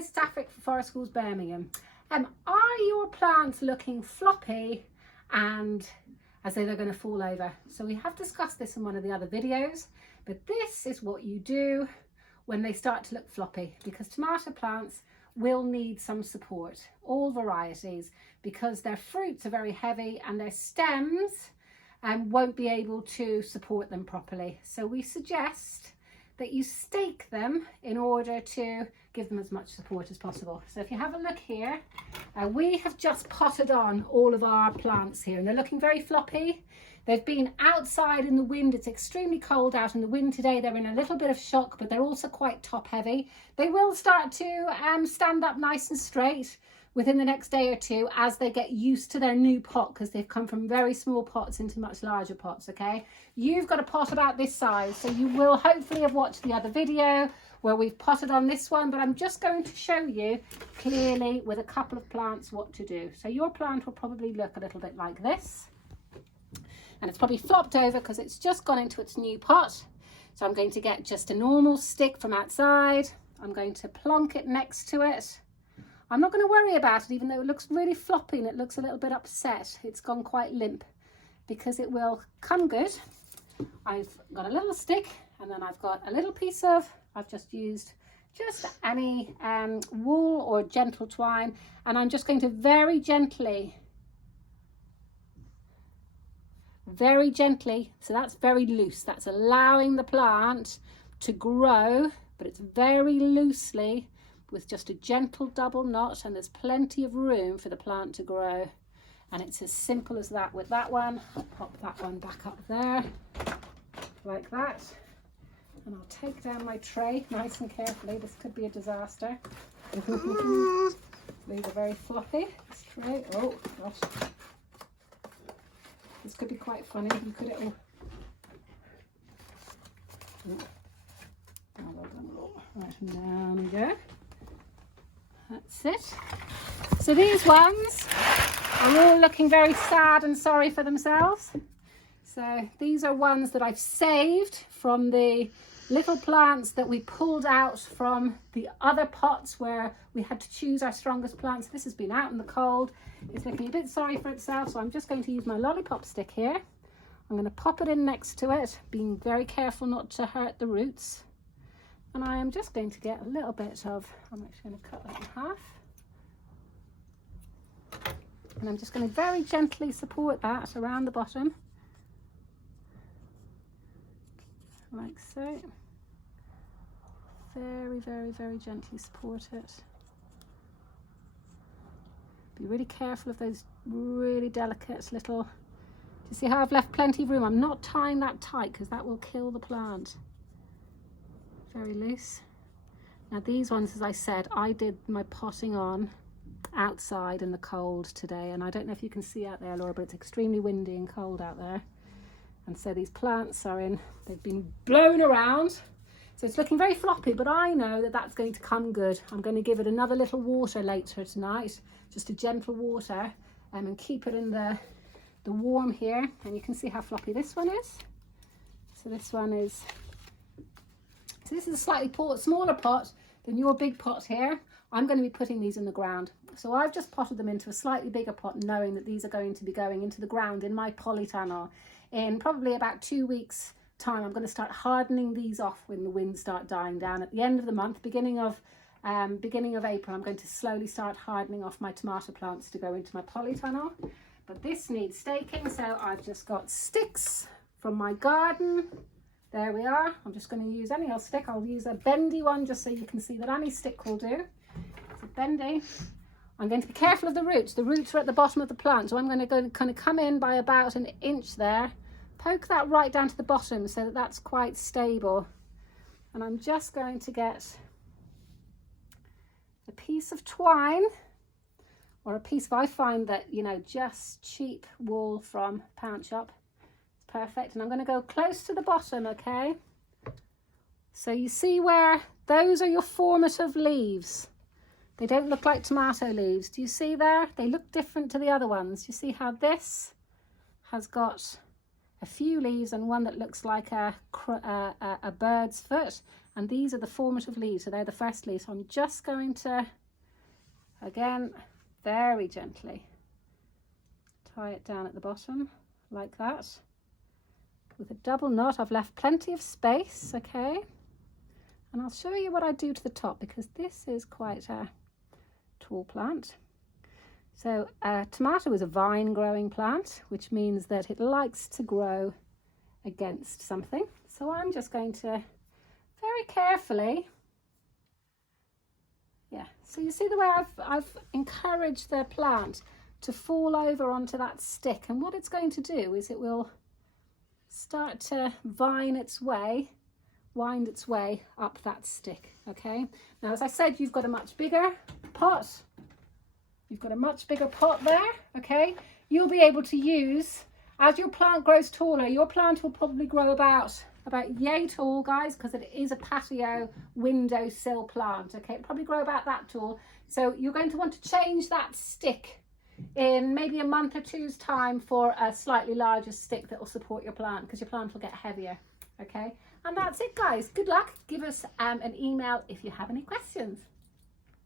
guys, it's Afric for Forest Schools Birmingham. Are your plants looking floppy and as though they're going to fall over? So we have discussed this in one of the other videos, but this is what you do when they start to look floppy, because tomato plants will need some support, all varieties, because their fruits are very heavy and their stems won't be able to support them properly. So we suggest that you stake them in order to give them as much support as possible. So if you have a look here, we have just potted on all of our plants here and they're looking very floppy. They've been outside in the wind. It's extremely cold out in the wind today. They're in a little bit of shock, but they're also quite top heavy. They will start to stand up nice and straight within the next day or two as they get used to their new pot, because they've come from very small pots into much larger pots. Okay, you've got a pot about this size, so you will hopefully have watched the other video where we've potted on this one, but I'm just going to show you clearly with a couple of plants what to do. So your plant will probably look a little bit like this, and it's probably flopped over because it's just gone into its new pot. So I'm going to get just a normal stick from outside. I'm going to plonk it next to it. I'm not going to worry about it, even though it looks really floppy and it looks a little bit upset. It's gone quite limp, because it will come good. I've got a little stick, and then I've got a little piece of, I've just used just any wool or gentle twine, and I'm just going to very gently, so that's very loose. That's allowing the plant to grow, but it's very loosely, with just a gentle double knot, and there's plenty of room for the plant to grow. And it's as simple as that with that one. I'll pop that one back up there like that, and I'll take down my tray nice and carefully. This could be a disaster. These are very floppy, this tray. Oh gosh, this could be quite funny. You could right, and down we go. That's it. So these ones are all looking very sad and sorry for themselves. So these are ones that I've saved from the little plants that we pulled out from the other pots where we had to choose our strongest plants. This has been out in the cold. It's looking a bit sorry for itself, so I'm just going to use my lollipop stick here. I'm going to pop it in next to it, being very careful not to hurt the roots. And I am just going to get a little bit of, I'm actually going to cut that in half. And I'm just going to very gently support that around the bottom. Like so. Very, very, very gently support it. Be really careful of those really delicate little, do you see how I've left plenty of room? I'm not tying that tight because that will kill the plant. Very loose. Now these ones, as I said, I did my potting on outside in the cold today, and I don't know if you can see out there, Laura, but it's extremely windy and cold out there, and so these plants are they've been blown around, so it's looking very floppy, but I know that that's going to come good. I'm going to give it another little water later tonight, just a gentle water, and keep it in the warm here, and you can see how floppy this one is. So this one is, so this is a slightly smaller pot than your big pot here. I'm going to be putting these in the ground. So I've just potted them into a slightly bigger pot, knowing that these are going to be going into the ground in my polytunnel. In probably about 2 weeks time, I'm going to start hardening these off when the winds start dying down. At the end of the month, beginning of April, I'm going to slowly start hardening off my tomato plants to go into my polytunnel. But this needs staking, so I've just got sticks from my garden. There we are. I'm just going to use any old stick. I'll use a bendy one just so you can see that any stick will do. It's a bendy. I'm going to be careful of the roots. The roots are at the bottom of the plant, so I'm going to go kind of come in by about an inch there, poke that right down to the bottom so that that's quite stable. And I'm just going to get a piece of twine, or a piece of, I find that, you know, just cheap wool from pound shop. Perfect. And I'm going to go close to the bottom, okay? So you see where those are your formative leaves. They don't look like tomato leaves. Do you see there? They look different to the other ones. You see how this has got a few leaves and one that looks like a bird's foot, and these are the formative leaves, so they're the first leaves. So I'm just going to, again, very gently tie it down at the bottom like that with a double knot. I've left plenty of space, okay, and I'll show you what I do to the top, because this is quite a tall plant. So tomato is a vine growing plant, which means that it likes to grow against something. So I'm just going to very carefully, yeah, so you see the way I've encouraged the plant to fall over onto that stick, and what it's going to do is it will start to wind its way up that stick. Okay, now as I said, you've got a much bigger pot. You've got a much bigger pot there, okay? You'll be able to use, as your plant grows taller, your plant will probably grow about yay tall, guys, because it is a patio windowsill plant, okay? It'll probably grow about that tall. So you're going to want to change that stick in maybe a month or two's time for a slightly larger stick that will support your plant, because your plant will get heavier, okay? And that's it, guys. Good luck. Give us an email if you have any questions.